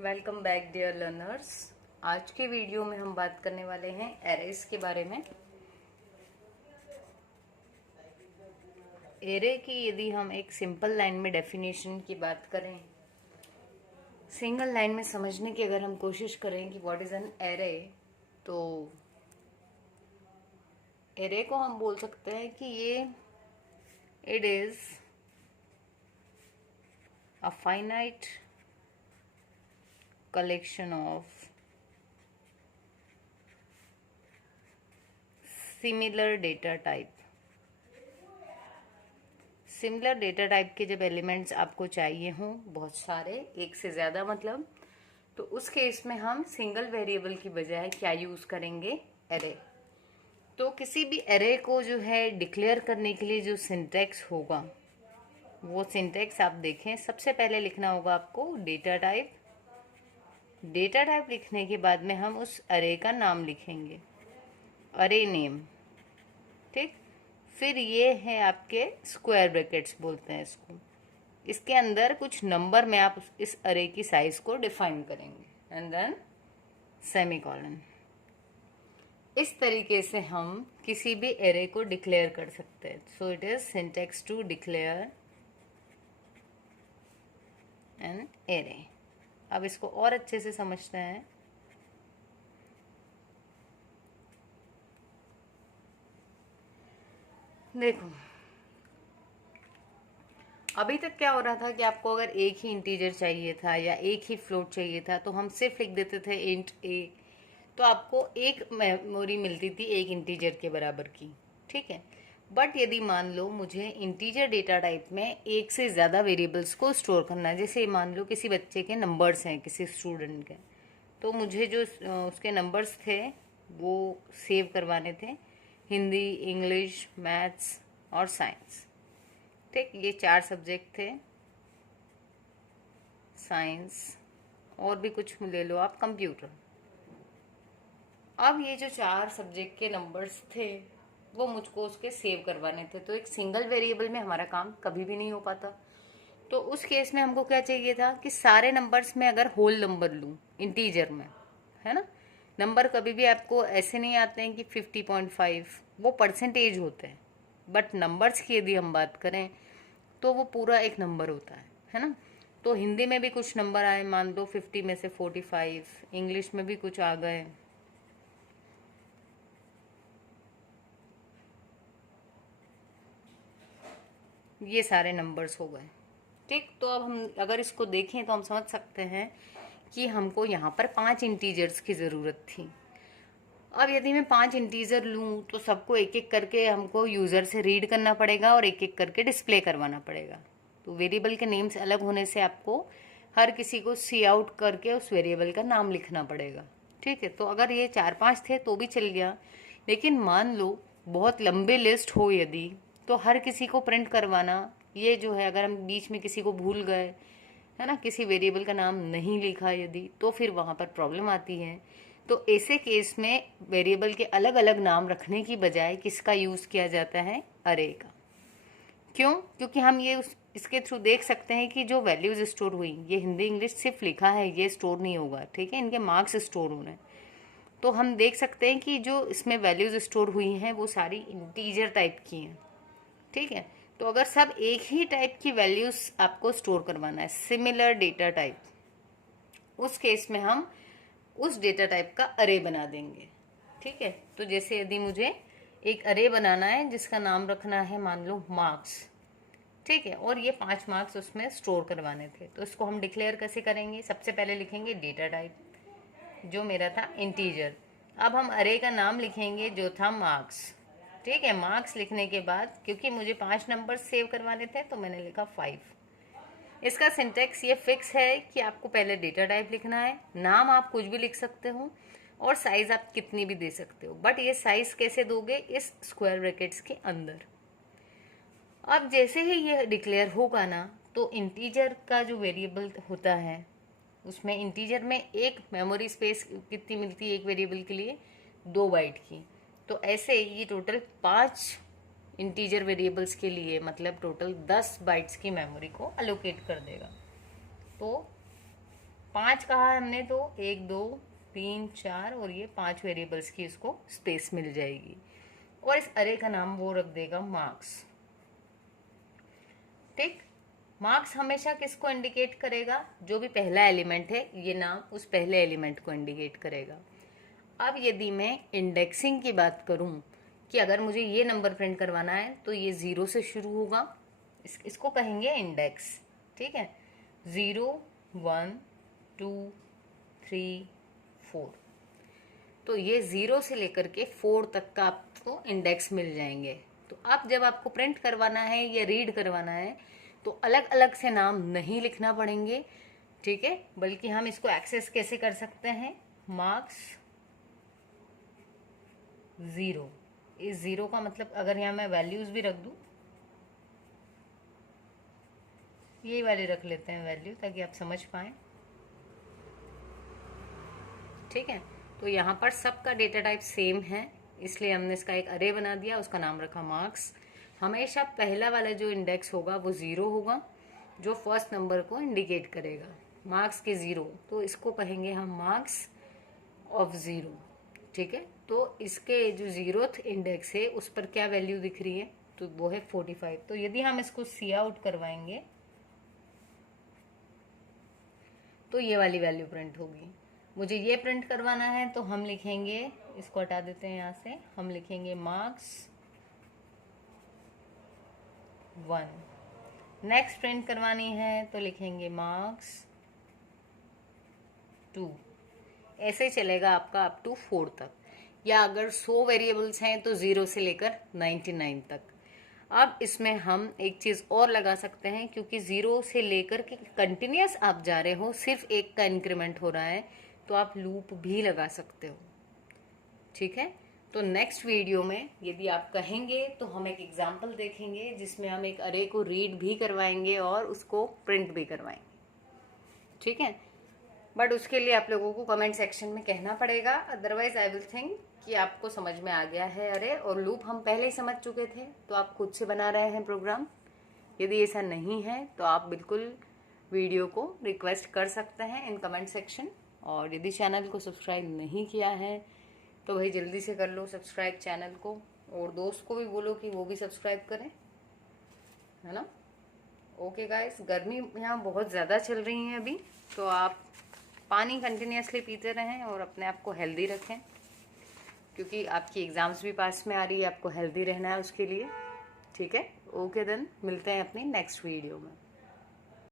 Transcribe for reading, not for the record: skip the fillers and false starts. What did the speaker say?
Welcome back dear learners. आज के video में हम बात करने वाले हैं एरेज के बारे में। एरे की यदि हम एक सिंपल लाइन में डेफिनेशन की बात करें, सिंगल लाइन में समझने की अगर हम कोशिश करें कि व्हाट इज एन एरे, तो एरे को हम बोल सकते हैं कि ये it is a finite collection of similar data type। Similar data type के जब एलिमेंट्स आपको चाहिए हों, बहुत सारे, एक से ज़्यादा मतलब, तो उस केस में हम सिंगल वेरिएबल की बजाय क्या यूज़ करेंगे? एरे। तो किसी भी एरे को जो है डिक्लेयर करने के लिए जो सिंटैक्स होगा, वो सिंटैक्स आप देखें। सबसे पहले लिखना होगा आपको डेटा टाइप। डेटा टाइप लिखने के बाद में हम उस अरे का नाम लिखेंगे, अरे नेम। ठीक। फिर ये है आपके स्क्वायर ब्रैकेट्स बोलते हैं इसको। इसके अंदर कुछ नंबर में आप इस अरे की साइज को डिफाइन करेंगे एंड देन सेमीकोलन। इस तरीके से हम किसी भी एरे को डिक्लेयर कर सकते हैं। So it is syntax to declare an array. अब इसको और अच्छे से समझते हैं। देखो, अभी तक क्या हो रहा था कि आपको अगर एक ही इंटीजर चाहिए था या एक ही फ्लोट चाहिए था तो हम सिर्फ लिख देते थे इंट ए, तो आपको एक मेमोरी मिलती थी एक इंटीजर के बराबर की। ठीक है। बट यदि मान लो मुझे इंटीजर डेटा टाइप में एक से ज़्यादा वेरिएबल्स को स्टोर करना है, जैसे मान लो किसी बच्चे के नंबर्स हैं, किसी स्टूडेंट के, तो मुझे जो उसके नंबर्स थे वो सेव करवाने थे, हिंदी, इंग्लिश, मैथ्स और साइंस। ठीक, ये 4 सब्जेक्ट थे। साइंस और भी कुछ ले लो आप, कंप्यूटर। अब ये जो 4 सब्जेक्ट के नंबर्स थे वो मुझको उसके सेव करवाने थे, तो एक सिंगल वेरिएबल में हमारा काम कभी भी नहीं हो पाता। तो उस केस में हमको क्या चाहिए था कि सारे नंबर्स में अगर होल नंबर लूँ इंटीजर में, है ना। नंबर कभी भी आपको ऐसे नहीं आते हैं कि 50.5, वो परसेंटेज होते हैं। बट नंबर्स की यदि हम बात करें तो वो पूरा एक नंबर होता है ना। तो हिंदी में भी कुछ नंबर आए, मान लो 50 में से 45, इंग्लिश में भी कुछ आ गए, ये सारे नंबर्स हो गए। ठीक। तो अब हम अगर इसको देखें तो हम समझ सकते हैं कि हमको यहाँ पर 5 इंटीजर्स की ज़रूरत थी। अब यदि मैं 5 इंटीजर लूँ तो सबको एक एक करके हमको यूज़र से रीड करना पड़ेगा और एक एक करके डिस्प्ले करवाना पड़ेगा। तो वेरिएबल के नेम्स अलग होने से आपको हर किसी को सी आउट करके उस वेरिएबल का नाम लिखना पड़ेगा। ठीक है। तो अगर ये 4-5 थे तो भी चल गया, लेकिन मान लो बहुत लंबे लिस्ट हो यदि, तो हर किसी को प्रिंट करवाना, ये जो है अगर हम बीच में किसी को भूल गए, है ना, किसी वेरिएबल का नाम नहीं लिखा यदि, तो फिर वहाँ पर प्रॉब्लम आती है। तो ऐसे केस में वेरिएबल के अलग अलग नाम रखने की बजाय किसका यूज़ किया जाता है? अरे का। क्यों? क्योंकि हम ये इसके थ्रू देख सकते हैं कि जो वैल्यूज स्टोर हुई, ये हिंदी इंग्लिश सिर्फ लिखा है, ये स्टोर नहीं होगा। ठीक है, इनके मार्क्स स्टोर होने, तो हम देख सकते हैं कि जो इसमें वैल्यूज स्टोर हुई हैं वो सारी इंटीजर टाइप की हैं। ठीक है। तो अगर सब एक ही टाइप की वैल्यूज आपको स्टोर करवाना है, सिमिलर डेटा टाइप, उस केस में हम उस डेटा टाइप का अरे बना देंगे। ठीक है। तो जैसे यदि मुझे एक अरे बनाना है जिसका नाम रखना है मान लो मार्क्स, ठीक है, और ये 5 मार्क्स उसमें स्टोर करवाने थे, तो इसको हम डिक्लेयर कैसे करेंगे? सबसे पहले लिखेंगे डेटा टाइप, जो मेरा था इंटीजर। अब हम अरे का नाम लिखेंगे जो था मार्क्स। ठीक है। मार्क्स लिखने के बाद क्योंकि मुझे 5 नंबर सेव करवाने थे तो मैंने लिखा 5। इसका सिंटेक्स ये फिक्स है कि आपको पहले डेटा टाइप लिखना है, नाम आप कुछ भी लिख सकते हो और साइज आप कितनी भी दे सकते हो, बट ये साइज कैसे दोगे? इस स्क्वायर ब्रैकेट्स के अंदर। अब जैसे ही ये डिक्लेयर होगा ना, तो इंटीजर का जो वेरिएबल होता है उसमें इंटीजर में एक मेमोरी स्पेस कितनी मिलती है एक वेरिएबल के लिए? 2 बाइट की। तो ऐसे ये टोटल 5 इंटीजर वेरिएबल्स के लिए मतलब टोटल 10 बाइट्स की मेमोरी को अलोकेट कर देगा। तो 5 कहा है हमने तो 1 2 3 4 और ये 5 वेरिएबल्स की इसको स्पेस मिल जाएगी। और इस अरे का नाम वो रख देगा मार्क्स। ठीक, मार्क्स हमेशा किसको इंडिकेट करेगा? जो भी पहला एलिमेंट है ये नाम उस पहले एलिमेंट को इंडिकेट करेगा। अब यदि मैं इंडेक्सिंग की बात करूं कि अगर मुझे ये नंबर प्रिंट करवाना है तो ये 0 से शुरू होगा, इसको कहेंगे इंडेक्स। ठीक है, 0 1 2 3 4, तो ये 0 से लेकर के 4 तक का आपको इंडेक्स मिल जाएंगे। तो अब जब आपको प्रिंट करवाना है या रीड करवाना है तो अलग अलग से नाम नहीं लिखना पड़ेंगे। ठीक है, बल्कि हम इसको एक्सेस कैसे कर सकते हैं? मार्क्स 0, इस 0 का मतलब अगर यहाँ मैं वैल्यूज भी रख दूं, यही वाले रख लेते हैं वैल्यू ताकि आप समझ पाए। ठीक है, तो यहाँ पर सबका डेटा टाइप सेम है इसलिए हमने इसका एक अरे बना दिया, उसका नाम रखा मार्क्स। हमेशा पहला वाला जो इंडेक्स होगा वो 0 होगा, जो फर्स्ट नंबर को इंडिकेट करेगा। मार्क्स के 0, तो इसको कहेंगे हम मार्क्स ऑफ 0। ठीक है, तो इसके जो 0th इंडेक्स है उस पर क्या वैल्यू दिख रही है? तो वो है 45। तो यदि हम इसको सी आउट करवाएंगे तो ये वाली वैल्यू प्रिंट होगी। मुझे ये प्रिंट करवाना है तो हम लिखेंगे, इसको हटा देते हैं यहाँ से, हम लिखेंगे मार्क्स 1। नेक्स्ट प्रिंट करवानी है तो लिखेंगे मार्क्स 2। ऐसे ही चलेगा आपका अप टू 4 तक, या अगर 100 वेरिएबल्स हैं तो 0 से लेकर 99 तक। अब इसमें हम एक चीज और लगा सकते हैं, क्योंकि 0 से लेकर के कंटिन्यूअस आप जा रहे हो, सिर्फ एक का इंक्रीमेंट हो रहा है, तो आप लूप भी लगा सकते हो। ठीक है, तो नेक्स्ट वीडियो में यदि आप कहेंगे तो हम एक एग्जाम्पल देखेंगे जिसमें हम एक अरे को रीड भी करवाएंगे और उसको प्रिंट भी करवाएंगे। ठीक है, बट उसके लिए आप लोगों को कमेंट सेक्शन में कहना पड़ेगा, अदरवाइज आई विल थिंक कि आपको समझ में आ गया है अरे और लूप हम पहले ही समझ चुके थे, तो आप खुद से बना रहे हैं प्रोग्राम। यदि ऐसा नहीं है तो आप बिल्कुल वीडियो को रिक्वेस्ट कर सकते हैं इन कमेंट सेक्शन। और यदि चैनल को सब्सक्राइब नहीं किया है तो भाई जल्दी से कर लो सब्सक्राइब चैनल को, और दोस्त को भी बोलो कि वो भी सब्सक्राइब करें, है ना। ओके गाइस, गर्मी यहाँ बहुत ज़्यादा चल रही है अभी, तो आप पानी कंटिन्यूसली पीते रहें और अपने आप को हेल्दी रखें, क्योंकि आपकी एग्ज़ाम्स भी पास में आ रही है, आपको हेल्दी रहना है उसके लिए। ठीक है, ओके देन, मिलते हैं अपनी नेक्स्ट वीडियो में।